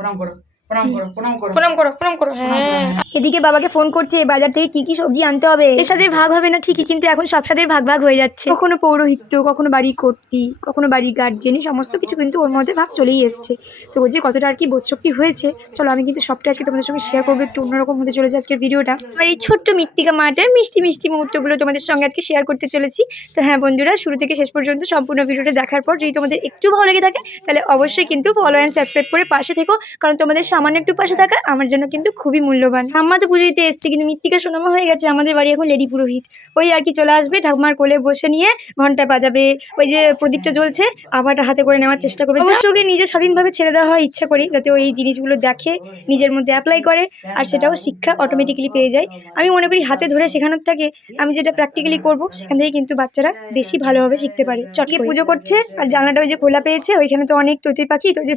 প্রণাম করো, প্রণাম করো, প্রণাম করো, প্রণাম করো, প্রণাম করো। হ্যাঁ, এদিকে বাবাকে ফোন করছে বাজার থেকে কি কি সবজি আনতে হবে। এর সাথে ভাগ হবে না ঠিকই, কিন্তু এখন সব সাথে ভাগ ভাগ হয়ে যাচ্ছে। কখনো পৌরোহিত্য, কখনো বাড়ির কর্ত্রী, কখনো বাড়ির গার্জেনই, সমস্ত কিছু কিন্তু ওর মধ্যে ভাগ চলেই এসছে। তো ও যে কতটা আর কি বোধশক্তি হয়েছে, চলো আমি কিন্তু সবটা আজকে তোমাদের সঙ্গে শেয়ার করবো। একটু অন্যরকম হতে চলেছে আজকের ভিডিওটা। আর এই ছোট্ট মৃত্তিকা মাটার মিষ্টি মিষ্টি মুহূর্তগুলো তোমাদের সঙ্গে আজকে শেয়ার করতে চলেছি। তো হ্যাঁ বন্ধুরা, শুরু থেকে শেষ পর্যন্ত সম্পূর্ণ ভিডিওটা দেখার পর যদি তোমাদের একটু ভালো লেগে থাকে তাহলে অবশ্যই কিন্তু ফলো অ্যান্ড সাবস্ক্রাইব করে পাশে থেকো, কারণ তোমাদের সামান্য একটু পাশে থাকা আমার জন্য কিন্তু খুবই মূল্যবান। ঠাম্মা তো পুজো দিতে এসছে, কিন্তু মৃত্তিকা সোনামা হয়ে গেছে আমাদের বাড়ি এখন লেডি পুরোহিত। ওই আর কি চলে আসবে, ঠাকুমার কোলে বসে নিয়ে ঘন্টা বাজাবে, ওই যে প্রদীপটা জ্বলছে আবারটা হাতে করে নেওয়ার চেষ্টা করবে। অবশ্যই নিজে স্বাধীনভাবে ছেড়ে দেওয়া হয় ইচ্ছা করি, যাতে ওই জিনিসগুলো দেখে নিজের মধ্যে অ্যাপ্লাই করে, আর সেটাও শিক্ষা অটোমেটিক্যালি পেয়ে যায়। আমি মনে করি হাতে ধরে শেখানোর থেকে আমি যেটা প্র্যাকটিক্যালি করবো সেখান থেকে কিন্তু বাচ্চারা বেশি ভালোভাবে শিখতে পারে। চটকে পুজো করছে আর জানলাটা ওই যে খোলা পেয়েছে, ওইখানে তো অনেক তৈতই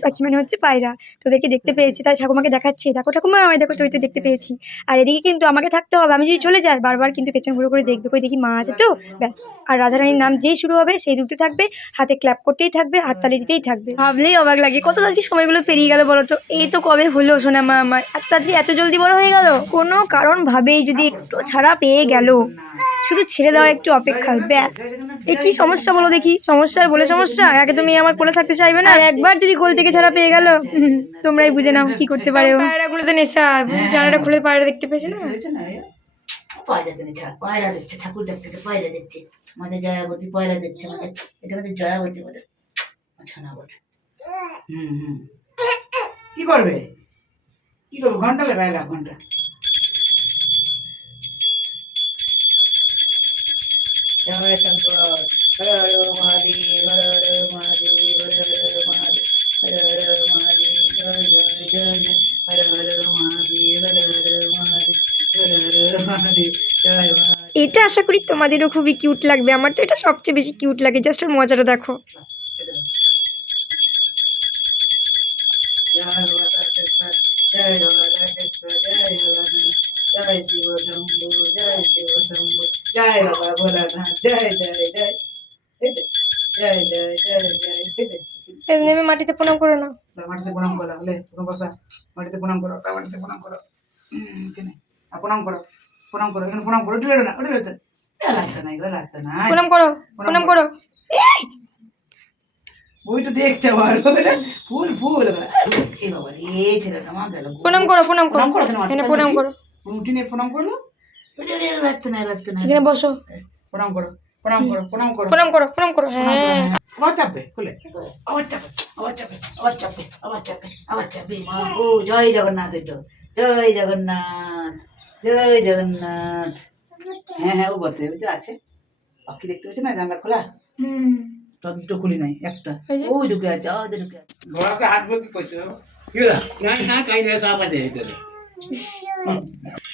পাখি মানে হচ্ছে পায়রা, তোদেরকে দেখতে পেয়েছি তাই ঠাকুমাকে দেখাচ্ছে, দেখো ঠাকুমা আমায় দেখো তৈতই দেখতে পেয়েছি। আর এদিকে কিন্তু আমাকে থাকতে হবে, আমি যদি চলে যাই বারবার কিন্তু পেছন ঘুরে করে দেখবে, কই দেখি মা আছে তো, ব্যাস। আর রাধারানীর নাম যেই শুরু হবে সেই দুলতে থাকবে, হাতে ক্ল্যাপ করতেই থাকবে, হাততালি দিতেই থাকবে। ভাবলেই অবাক লাগে কত তাড়াতাড়ি সময়গুলো পেরিয়ে গেল বলো তো। এই তো কবে হলো সোনা মা আমার, এত তাড়াতাড়ি এত জলদি বড় হয়ে গেল। কোনো কারণ ভাবেই যদি একটু ছাড়া পেয়ে গেল, শুধু ছেড়ে দেওয়ার একটু অপেক্ষা, ব্যাস। এ কি সমস্যা বলো দেখি, সমস্যার বলে সমস্যা। একে তুমি আমার কোলে থাকতে চাইবে না, আর একবার যদি কোল থেকে ছাড়া পেয়ে গেল, তোমরাই বুঝে নাও কি করতে পারে। পায়রাগুলোতে নেশা, জানাটা খুলে পায়রা দেখতে পেয়েছে না। পায়রা দেখছে, পায়রা দেখছে, ঠাকুর দেখতে পায়রা দেখছে, আমাদের জয়াবতী পায়রা দেখছে, আমাদের এটা আমাদের জয়াবতী বলে। আচ্ছা না বলে কি করবে, কি করবো, ঘন্টা লেগে গেল, ঘন্টা। জয় শঙ্কর, হর হর মহাদেব, হর হর মহাদেব, হর হর মহাদেব, হর হর মহাদেব, জয় জয় জয় জয়, হর হর মহাদেব, হর হর মহাদেব, হর হর মহাদেব, জয় মহাদেব। এটা আশা করি তোমাদেরও খুবই কিউট লাগবে, আমার তো এটা সবচেয়ে বেশি কিউট লাগে, জাস্ট ওর মজাটা দেখো। জয় ভগবান কৃষ্ণ, জয় ভগবান কৃষ্ণ, জয় ভগবান, জয় শিব শম্ভু, জয় শিব শম্ভু, জয় বাবা ভোলানাথ, জয় জয় জয়, জয় জয় জয় জয়। নেমে মাটিতে প্রণাম করে না, মাটিতে প্রণাম করো, বলে তুমি বসা, মাটিতে প্রণাম করো, মাটিতে প্রণাম করো, প্রণাম করো, প্রণাম করো, এখানে প্রণাম করো, উঠলে না, উঠলে লাগতো না, এগুলো লাগতো না। প্রণাম করো, প্রণাম করো। বইটা দেখতে পারো, ফুল ফুল এ বাবা রে, ছেলেটা মা গেল। প্রণাম করো, প্রণাম করো, প্রণাম করো, এখানে প্রণাম করো। উঠি নিয়ে প্রণাম করলো, লাগতো না, লাগতো না। এখানে বসো, প্রণাম করো, প্রণাম করো, প্রণাম করো, প্রণাম করো, প্রণাম করো। হ্যাঁ, আবার চাপবে, খুলে আবার চাপে, আবার চাপে, আবার চাপে, আবার চাপে, আবার চাপে। মা ও জয় জগন্নাথ, এটা জয় জগন্নাথ, জয় জগন্নাথ। হ্যাঁ হ্যাঁ, ও বলতে ওই যে আছে পাখি দেখতে পাচ্ছি না, জানলা খোলা, দুটো খুলি নাই, একটা ওই ঢুকে আছে, ওদের ঢুকে আছে। ঘোড়াতে হাত বলতে করছে না, না কাই না, সাপ আছে ভিতরে,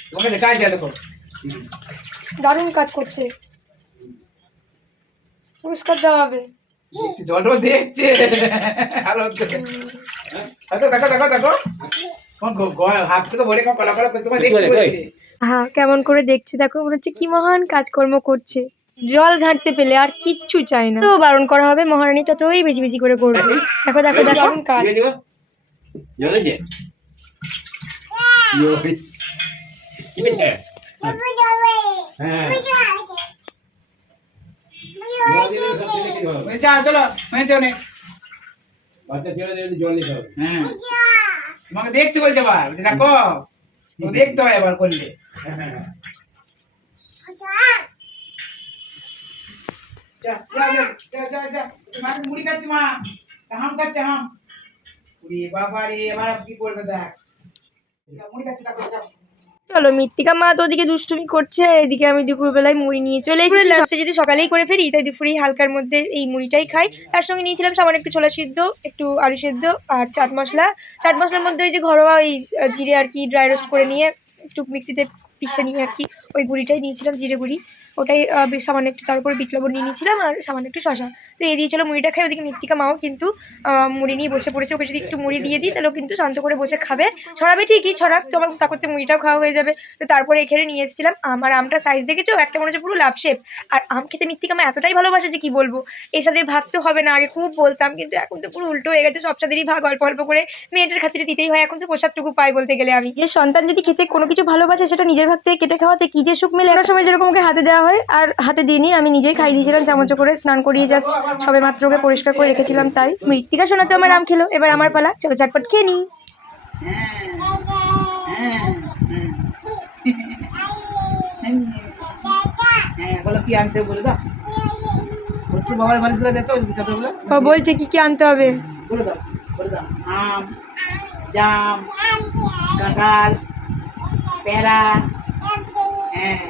তোমাকে কাজ দেখো, দারুণ কাজ করছে, পুরস্কার দেওয়া হবে। জলটা দেখছে, দেখো দেখো দেখো, হাত থেকে ভরে কলা কলা তোমার দেখতে পাচ্ছি। হ্যাঁ, কেমন করে দেখছে দেখো, মনে হচ্ছে কি মহান কাজকর্ম করছে। জল ঘাঁটতে পেলে আর কিচ্ছু চাই না, তো বারণ করা হবে, মহারানী ততই বেশি বেশি করে করবে। দেখো দেখো দেখো কাজ। চলো তোমাকে দেখতে বলছে, এবার দেখো দেখতে হয় এবার করলে। মুড়ি খাচ্ছি মা, হাম খাচ্ছে, হাম বাবা রে, এবার কি করবে দেখ, মুড়ি খাচ্ছি। চলো, মৃত্তিকা মা তো ওদিকে দুষ্টুমি করছে, আর এদিকে আমি দুপুরবেলায় মুড়ি নিয়ে চলে এসেছি। লাস্টে যদি সকালেই করে ফেরি তাই দুপুরেই হালকার মধ্যে এই মুড়িটাই খাই। তার সঙ্গে নিয়েছিলাম সামান্য একটু ছোলা সিদ্ধ, একটু আলু সিদ্ধ আর চাট মশলা। চাট মশলার মধ্যে ওই যে ঘরোয়া ওই জিরে আর কি ড্রাই রোস্ট করে নিয়ে একটু মিক্সিতে পিষে নিয়ে আর কি ওই গুঁড়িটাই নিয়েছিলাম, জিরে গুঁড়ি। ওটাই সামান্য একটু, তার উপরে বিট লবণ নিয়ে নিয়েছিলাম আর সামান্য একটু শশা। তো এই দিয়েছিল মুড়িটা খাই। ওদিকে মৃত্তিকা মাও কিন্তু মুড়ি নিয়ে বসে পড়েছে। ওকে যদি একটু মুড়ি দিয়ে দিই তাহলেও কিন্তু শান্ত করে বসে খাবে। ছড়াবে ঠিকই, ছড়াক, তো আমার তা করতে মুড়িটাও খাওয়া হয়ে যাবে। তো তারপরে এখানে নিয়ে এসেছিলাম আমার আমটা সাইজ দেখেছো, একটা মনে হচ্ছে পুরো লাভ শেপ। আর আম খেতে মৃত্তিকা মা এতটাই ভালোবাসে যে কি বলবো, এর সাথে ভাগ তো হবে না, আগে খুব বলতাম কিন্তু এখন তো পুরো উল্টো হয়ে গেছে, সব সাথেরই ভাগ অল্প অল্প করে মেয়েটার খাতিরে দিতেই হয়। এখন তো প্রসাদটুকু পাই বলতে গেলে আমি। যে সন্তান যদি খেতে কোনো কিছু ভালোবাসে সেটা নিজের ভাগ থেকে কেটে খাওয়াতে কি যে সুখ মেলে। একটা সময় যেরকম ওকে হাতে দেওয়া হয় আর হাতে দিইনি, আমি নিজেই খাই দিয়েছিলাম চামচ করে, স্নান করিয়ে জাস্ট সবে মাত্র ওকে পরিষ্কার করে রেখেছিলাম। তাই মৃত্তিকা শোনা তো আমার আম খেলো, এবার আমার পালা, চলো ঝটপট খেয়ে নিই। বলো কি আনতে বলে দাও, একটু বাবার মানুষগুলো দেখো ছাত্রগুলো ও বলছে কি কি আনতে হবে। বলে দাও, বলে দাও। আম, জাম, কাঁঠাল, পেয়ারা। হ্যাঁ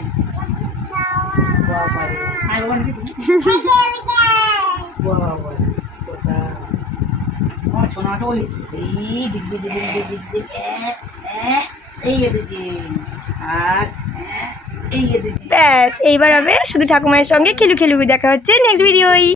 বাবা রে, সাই বাবা নাকি তুমি? বাবা আমার ছোনাটা ওই এই দিক দিক দিক দিক দিক দিক এই এদিকে আর এই এদিকে। ব্যাস এইবার হবে শুধু ঠাকুমায়ের সঙ্গে খেলু খেলু। দেখা হচ্ছে নেক্সট ভিডিওই।